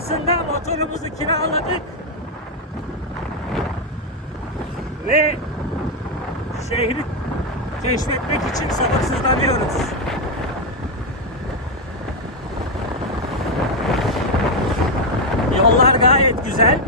arasında motorumuzu kiraladık. Ve şehri keşfetmek için sabırsızlanıyoruz. Yollar gayet güzel.